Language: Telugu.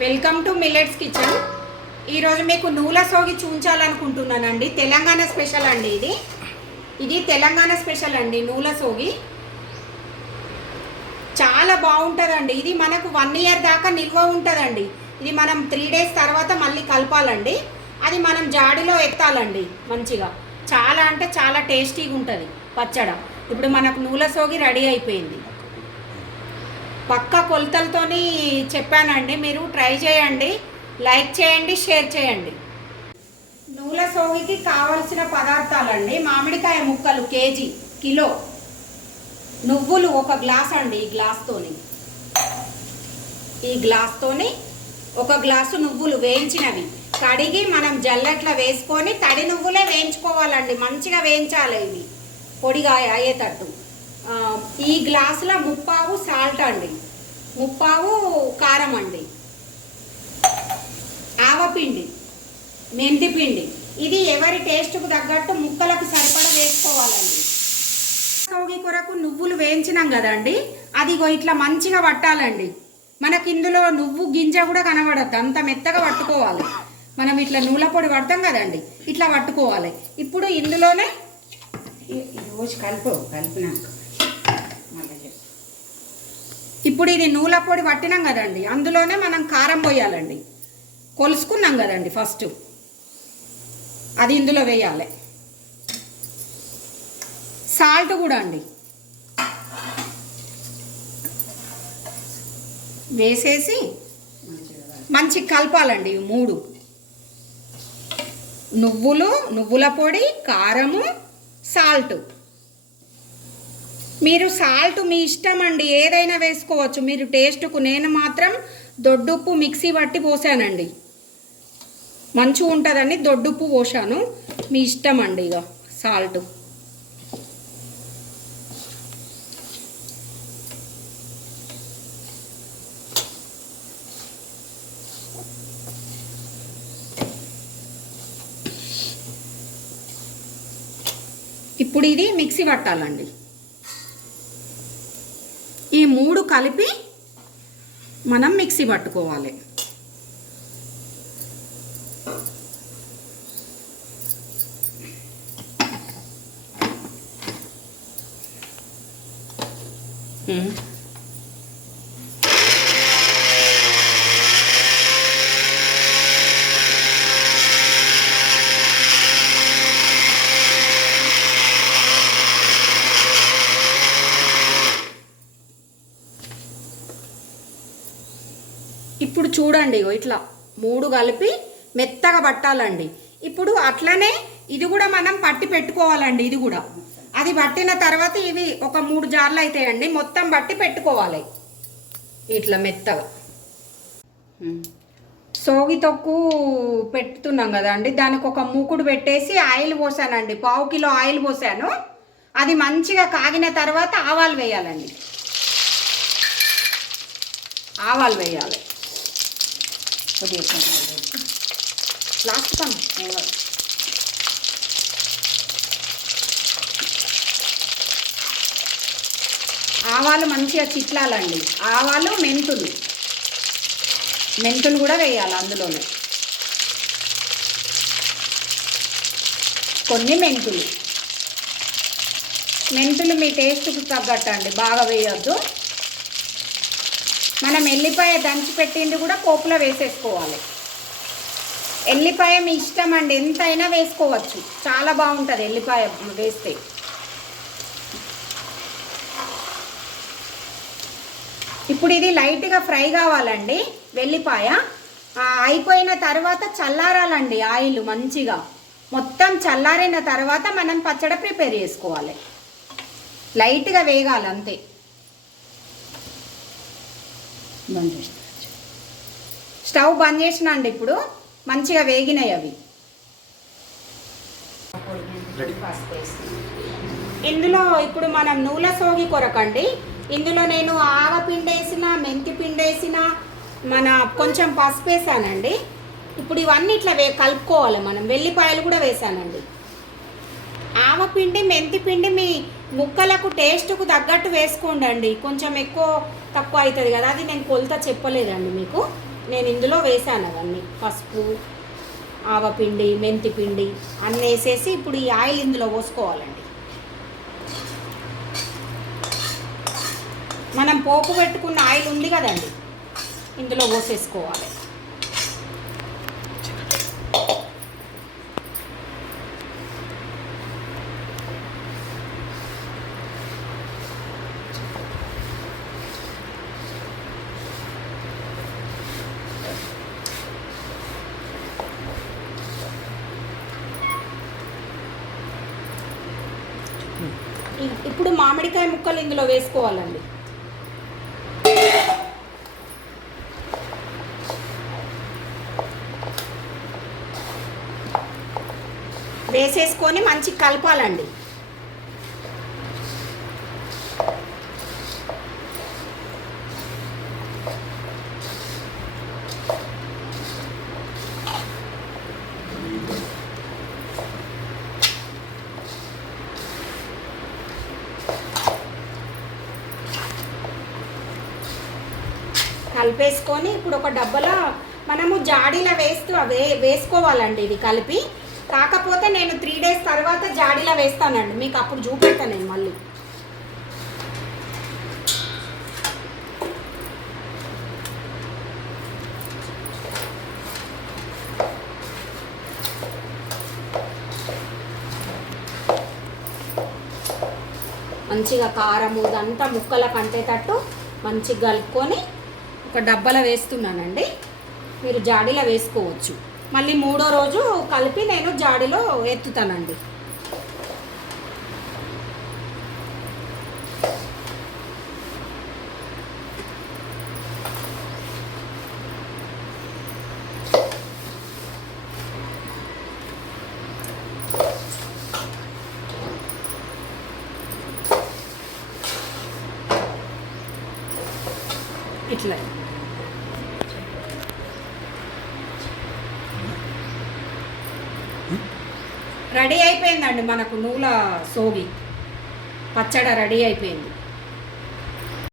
Welcome to millets kitchen. ఈరోజు మీకు నూల సోగి చూపించాలనుకుంటున్నానండి. తెలంగాణ స్పెషల్ అండి. ఇది తెలంగాణ స్పెషల్ అండి. నూల సోగి చాలా బాగుంటుందండి. ఇది మనకు 1 ఇయర్ దాకా నిల్వ ఉంటుందండి. ఇది మనం 3 డేస్ తర్వాత మళ్ళీ కలపాలండి. అది మనం జాడిలో ఎత్తాలండి మంచిగా. చాలా అంటే చాలా టేస్టీగా ఉంటుంది పచ్చడ. ఇప్పుడు మనకు నూల సోగి రెడీ అయిపోయింది. పక్కా కొలతలతోని చెప్పానండి, మీరు ట్రై చేయండి, లైక్ చేయండి, షేర్ చేయండి. నూల సోగికి కావలసిన పదార్థాలండి: మామిడికాయ ముక్కలు కేజీ, కిలో. నువ్వులు 1 గ్లాస్ అండి. ఈ గ్లాస్తోని 1 గ్లాసు నువ్వులు వేయించినవి కడిగి మనం జల్లెట్ల వేసుకొని తడి నువ్వులే వేయించుకోవాలండి. మంచిగా వేయించాలి ఇవి పొడిగా అయ్యేటట్టు. ఈ గ్లాసుల 3/4 సాల్ట్ అండి, 3/4 కారం అండి, ఆవపిండి, మెంతిపిండి. ఇది ఎవరి టేస్ట్కు తగ్గట్టు ముక్కలకు సరిపడా వేసుకోవాలండి. సోగి కొరకు నువ్వులు వేయించినాం కదండి, అది ఇట్లా మంచిగా పట్టాలండి. మనకి ఇందులో నువ్వు గింజ కూడా కనబడద్దు, అంత మెత్తగా పట్టుకోవాలి. మనం ఇట్లా నూల పొడి పడతాం కదండి, ఇట్లా పట్టుకోవాలి. ఇప్పుడు ఇందులోనే రోజు కలిపినాక ఇప్పుడు ఇది నూల పొడి పట్టినాం కదండి, అందులోనే మనం కారం పోయాలండి. కొలుసుకున్నాం కదండి ఫస్ట్, అది ఇందులో వేయాలి. సాల్ట్ కూడా అండి వేసేసి మంచిగా కలపాలండి. ఇవి 3: నువ్వుల పొడి, కారము, సాల్ట్. మీరు సాల్ట్ మీ ఇష్టం అండి, ఏదైనా వేసుకోవచ్చు మీరు టేస్ట్కు. నేను మాత్రం దొడ్డుప్పు మిక్సీ పట్టి పోసానండి, మంచిగా ఉంటుందని దొడ్డుప్పు పోసాను. మీ ఇష్టం అండి. ఇక సాల్ట్ ఇప్పుడు ఇది మిక్సీ పట్టాలండి. ఈ 3 కలిపి మనం మిక్సీ పట్టుకోవాలి. ఇప్పుడు చూడండి, ఇట్లా 3 కలిపి మెత్తగా పట్టాలండి. ఇప్పుడు అట్లనే ఇది కూడా మనం పట్టి పెట్టుకోవాలండి. ఇది కూడా అది పట్టిన తర్వాత ఇవి ఒక 3 జార్లు అవుతాయండి. మొత్తం పట్టి పెట్టుకోవాలి ఇట్లా మెత్తగా. సోగి తొక్కు పెట్టుతున్నాం కదండి, దానికి ఒక మూకుడు పెట్టేసి ఆయిల్ పోసానండి. 1/2 కిలో ఆయిల్ పోసాను. అది మంచిగా కాగిన తర్వాత ఆవాలు వేయాలండి. ఆవాలు వేయాలి లాస్ట్ ఆవాలు మంచిగా చిట్లాలండి. ఆవాలు, మెంతులు కూడా వేయాలి అందులోనే. కొన్ని మెంతులు మీ టేస్ట్కు తగ్గట్టు అండి, బాగా వేయొద్దు. మనం ఎల్లిపాయ దంచి పెట్టింది కూడా పోపులో వేసేసుకోవాలి. ఎల్లిపాయ మీ ఇష్టం అండి, ఎంతైనా వేసుకోవచ్చు, చాలా బాగుంటుంది ఎల్లిపాయ వేస్తే. ఇప్పుడు ఇది లైట్గా ఫ్రై కావాలండి వెల్లిపాయ. అయిపోయిన తర్వాత చల్లారాలండి ఆయిల్ మంచిగా. మొత్తం చల్లారిన తర్వాత మనం పచ్చడి ప్రిపేర్ చేసుకోవాలి. లైట్గా వేగాలి అంతే. స్టవ్ బంద్ చేసిన అండి. ఇప్పుడు మంచిగా వేగినాయి అవి. ఇందులో ఇప్పుడు మనం నూల సోగి కొరకండి, ఇందులో నేను ఆవపిండి వేసిన, మెంతి పిండి వేసిన, కొంచెం పసుపు వేసానండి. ఇప్పుడు ఇవన్నీ ఇట్లా కలుపుకోవాలి మనం. వెల్లిపాయలు కూడా వేసానండి. ఆవపిండి, మెంతిపిండి మీ ముక్కలకు టేస్ట్కు తగ్గట్టు వేసుకోండి. కొంచెం ఎక్కువ తక్కువ అవుతుంది కదా, అది నేను కొలత చెప్పలేదండి మీకు. నేను ఇందులో వేసాను అవన్నీ, పసుపు, ఆవపిండి, మెంతి పిండి అన్నీ వేసేసి ఇప్పుడు ఈ ఆయిల్ ఇందులో పోసుకోవాలండి. మనం పోపు పెట్టుకున్న ఆయిల్ ఉంది కదండి, ఇందులో పోసేసుకోవాలి. ఇప్పుడు మామిడికాయ ముక్కలు ఇందులో వేసుకోవాలండి. వేసేసుకొని మంచి కలపాలండి. కలిపేసుకొని ఇప్పుడు ఒక డబ్బాలో మనము జాడీలో వేసుకోవాలండి ఇది కలిపి. కాకపోతే నేను 3 days తర్వాత జాడీలో వేస్తానండి, మీకు అప్పుడు చూపెడతాను నేను మళ్ళీ. మంచిగా కారము ఇదంతా ముక్కలకు అంటేటట్టు మంచిగా కలుపుకొని ఒక డబ్బాలో వేస్తున్నానండి. మీరు జాడీలో వేసుకోవచ్చు. మళ్ళీ 3వ రోజు కలిపి నేను జాడీలో ఎత్తుతానండి. ఇట్లా రెడీ అయిపోయిందండి మనకు నూల సోగి పచ్చడి రెడీ అయిపోయింది.